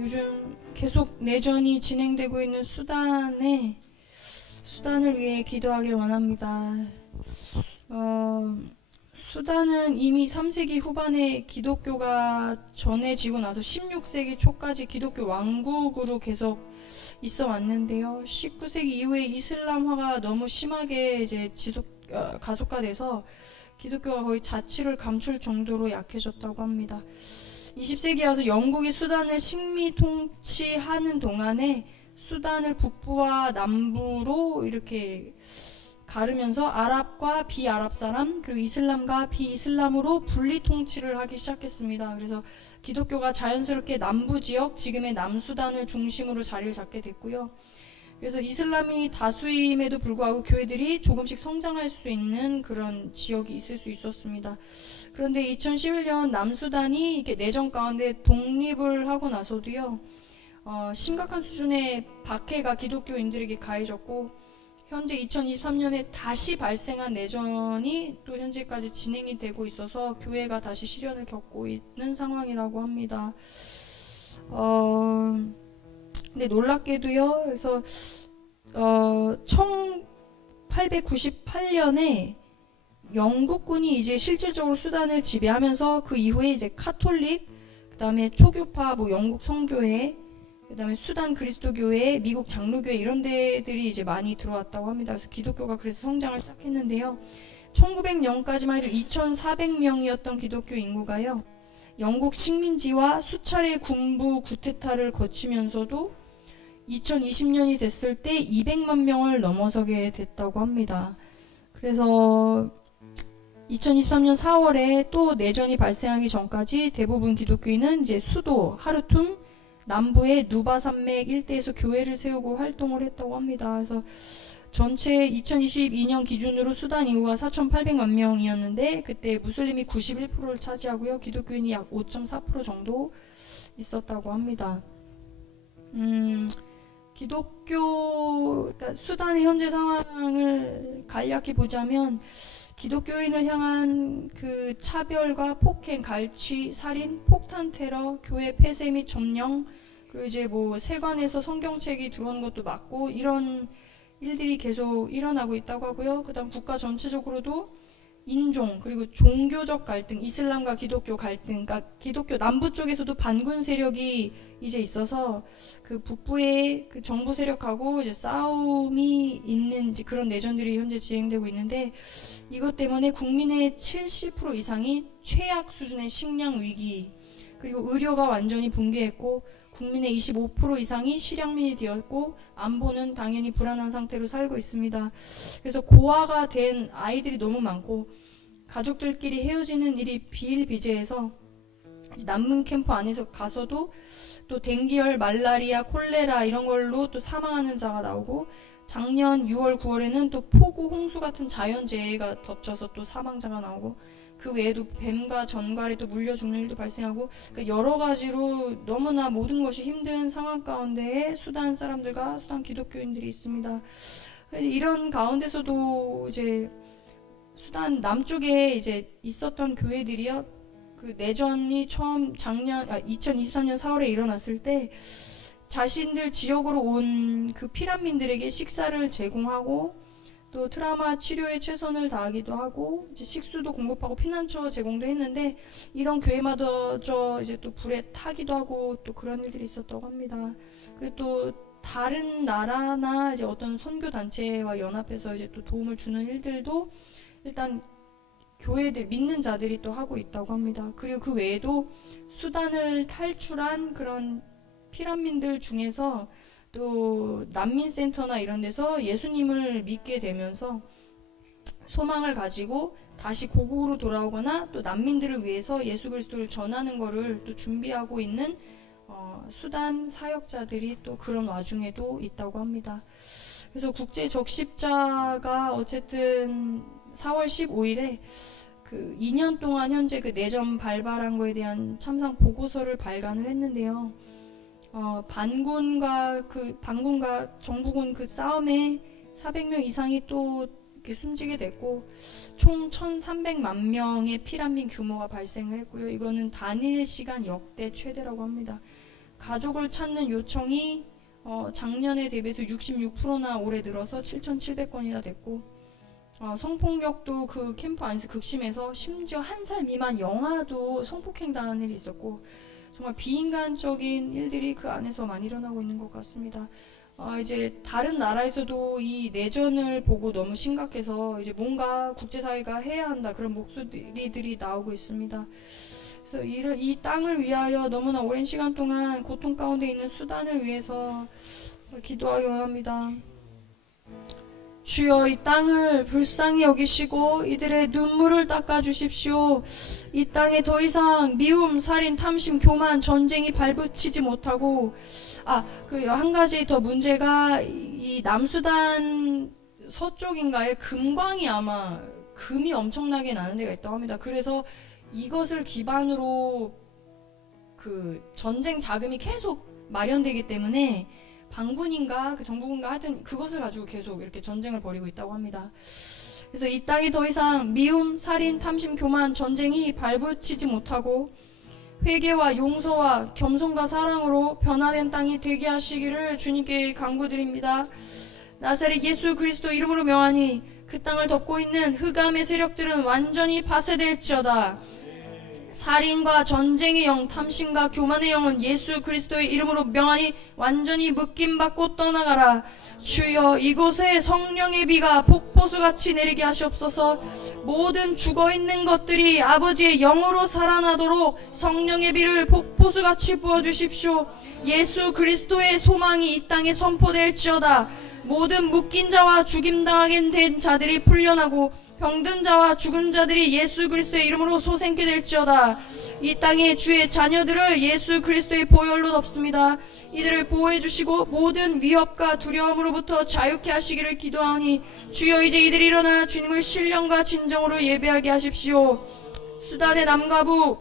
요즘 계속 내전이 진행되고 있는 수단을 위해 기도하길 원합니다. 수단은 이미 3세기 후반에 기독교가 전해지고 나서 16세기 초까지 기독교 왕국으로 계속 있어 왔는데요. 19세기 이후에 이슬람화가 너무 심하게 이제 가속화돼서 기독교가 거의 자취를 감출 정도로 약해졌다고 합니다. 20세기에 와서 영국이 수단을 식미 통치하는 동안에 수단을 북부와 남부로 이렇게 가르면서 아랍과 비아랍 사람, 그리고 이슬람과 비이슬람으로 분리 통치를 하기 시작했습니다. 그래서 기독교가 자연스럽게 남부 지역, 지금의 남수단을 중심으로 자리를 잡게 됐고요. 그래서 이슬람이 다수임에도 불구하고 교회들이 조금씩 성장할 수 있는 그런 지역이 있을 수 있었습니다. 그런데 2011년 남수단이 이렇게 내전 가운데 독립을 하고 나서도요, 심각한 수준의 박해가 기독교인들에게 가해졌고, 현재 2023년에 다시 발생한 내전이 또 현재까지 진행이 되고 있어서 교회가 다시 시련을 겪고 있는 상황이라고 합니다. 근데 놀랍게도요, 그래서 1898년에 영국군이 이제 실질적으로 수단을 지배하면서 그 이후에 이제 카톨릭, 그다음에 초교파, 영국 성교회, 그다음에 수단 그리스도교회, 미국 장로교회 이런 데들이 이제 많이 들어왔다고 합니다. 그래서 기독교가 그래서 성장을 시작했는데요. 1900년까지만 해도 2,400명이었던 기독교 인구가요, 영국 식민지와 수차례 군부 구테타를 거치면서도 2020년이 됐을 때 200만 명을 넘어서게 됐다고 합니다. 그래서 2023년 4월에 또 내전이 발생하기 전까지 대부분 기독교인은 이제 수도 하르툼, 남부의 누바 산맥 일대에서 교회를 세우고 활동을 했다고 합니다. 그래서 전체 2022년 기준으로 수단 인구가 4,800만 명이었는데 그때 무슬림이 91%를 차지하고요. 기독교인이 약 5.4% 정도 있었다고 합니다. 그러니까 수단의 현재 상황을 간략히 보자면 기독교인을 향한 그 차별과 폭행, 갈취, 살인, 폭탄 테러, 교회 폐쇄 및 점령, 그리고 이제 뭐 세관에서 성경책이 들어오는 것도 맞고 이런 일들이 계속 일어나고 있다고 하고요. 그다음 국가 전체적으로도 인종 그리고 종교적 갈등, 이슬람과 기독교 갈등, 그러니까 기독교 남부 쪽에서도 반군 세력이 이제 있어서 그 북부의 그 정부 세력하고 이제 싸움이 있는 이제 그런 내전들이 현재 진행되고 있는데 이것 때문에 국민의 70% 이상이 최악 수준의 식량 위기 그리고 의료가 완전히 붕괴했고 국민의 25% 이상이 실향민이 되었고 안보는 당연히 불안한 상태로 살고 있습니다. 그래서 고아가 된 아이들이 너무 많고 가족들끼리 헤어지는 일이 비일비재해서 난민 캠프 안에서 가서도 또 댕기열, 말라리아, 콜레라 이런 걸로 또 사망하는 자가 나오고 작년 6월, 9월에는 또 폭우, 홍수 같은 자연재해가 덮쳐서 또 사망자가 나오고 그 외에도 뱀과 전갈에 또 물려 죽는 일도 발생하고 그러니까 여러 가지로 너무나 모든 것이 힘든 상황 가운데에 수단 사람들과 수단 기독교인들이 있습니다. 이런 가운데서도 이제 수단 남쪽에 이제 있었던 교회들이요. 그 내전이 처음 2023년 4월에 일어났을 때 자신들 지역으로 온 그 피난민들에게 식사를 제공하고 또 트라우마 치료에 최선을 다하기도 하고 이제 식수도 공급하고 피난처 제공도 했는데 이런 교회마저 이제 또 불에 타기도 하고 또 그런 일들이 있었다고 합니다. 그리고 또 다른 나라나 이제 어떤 선교 단체와 연합해서 이제 또 도움을 주는 일들도 일단 교회들 믿는 자들이 또 하고 있다고 합니다. 그리고 그 외에도 수단을 탈출한 그런 피난민들 중에서 또 난민센터나 이런 데서 예수님을 믿게 되면서 소망을 가지고 다시 고국으로 돌아오거나 또 난민들을 위해서 예수 그리스도를 전하는 것을 또 준비하고 있는 수단 사역자들이 또 그런 와중에도 있다고 합니다. 그래서 국제 적십자가 어쨌든 4월 15일에 그 2년 동안 현재 그 내전 발발한 거에 대한 참상 보고서를 발간을 했는데요. 반군과 정부군 그 싸움에 400명 이상이 또 이렇게 숨지게 됐고 총 1,300만 명의 피난민 규모가 발생을 했고요. 이거는 단일 시간 역대 최대라고 합니다. 가족을 찾는 요청이 작년에 대비해서 66%나 올해 들어서 7,700건이나 됐고 성폭력도 그 캠프 안에서 극심해서 심지어 1살 미만 영아도 성폭행 당하는 일이 있었고 정말 비인간적인 일들이 그 안에서 많이 일어나고 있는 것 같습니다. 이제 다른 나라에서도 이 내전을 보고 너무 심각해서 이제 뭔가 국제사회가 해야 한다 그런 목소리들이 나오고 있습니다. 그래서 이 땅을 위하여 너무나 오랜 시간 동안 고통 가운데 있는 수단을 위해서 기도하기 원합니다. 주여 이 땅을 불쌍히 여기시고 이들의 눈물을 닦아주십시오. 이 땅에 더 이상 미움, 살인, 탐심, 교만, 전쟁이 발붙이지 못하고 그리고 한 가지 더 문제가 이 남수단 서쪽인가에 금광이 아마 금이 엄청나게 나는 데가 있다고 합니다. 그래서 이것을 기반으로 그 전쟁 자금이 계속 마련되기 때문에 반군인가 그 정부군가 하여튼 그것을 가지고 계속 이렇게 전쟁을 벌이고 있다고 합니다. 그래서 이 땅이 더 이상 미움, 살인, 탐심, 교만, 전쟁이 발붙이지 못하고 회개와 용서와 겸손과 사랑으로 변화된 땅이 되게 하시기를 주님께 간구드립니다. 나사렛 예수 그리스도 이름으로 명하니 그 땅을 덮고 있는 흑암의 세력들은 완전히 파쇄될지어다. 살인과 전쟁의 영, 탐심과 교만의 영은 예수 그리스도의 이름으로 명하니 완전히 묶임받고 떠나가라. 주여 이곳에 성령의 비가 폭포수같이 내리게 하시옵소서. 모든 죽어있는 것들이 아버지의 영으로 살아나도록 성령의 비를 폭포수같이 부어주십시오. 예수 그리스도의 소망이 이 땅에 선포될지어다. 모든 묶인 자와 죽임당하게 된 자들이 풀려나고 병든 자와 죽은 자들이 예수 그리스도의 이름으로 소생케 될지어다. 이 땅에 주의 자녀들을 예수 그리스도의 보혈로 덮습니다. 이들을 보호해 주시고 모든 위협과 두려움으로부터 자유케 하시기를 기도하오니 주여 이제 이들이 일어나 주님을 신령과 진정으로 예배하게 하십시오. 수단의 남과 부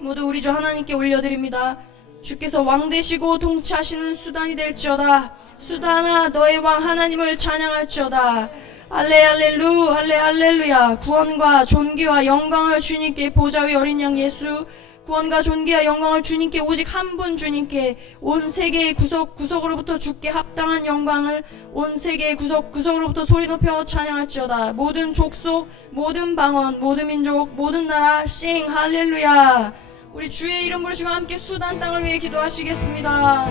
모두 우리 주 하나님께 올려드립니다. 주께서 왕 되시고 통치하시는 수단이 될지어다. 수단아 너의 왕 하나님을 찬양할지어다. 할렐루 할렐루야. 구원과 존귀와 영광을 주님께, 보좌 위 어린 양 예수, 구원과 존귀와 영광을 주님께, 오직 한 분 주님께, 온 세계의 구석구석으로부터 주께 합당한 영광을 온 세계의 구석구석으로부터 소리 높여 찬양할지어다. 모든 족속, 모든 방언, 모든 민족, 모든 나라 싱 할렐루야. 우리 주의 이름 부르시고 함께 수단 땅을 위해 기도하시겠습니다.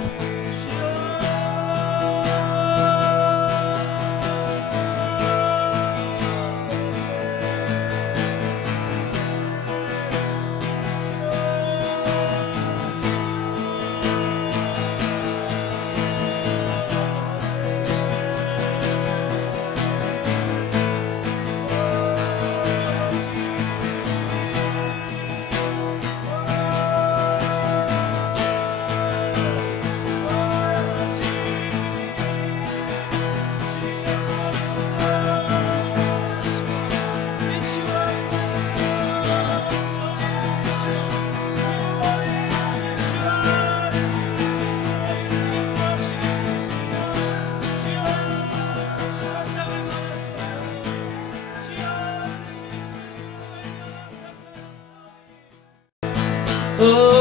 오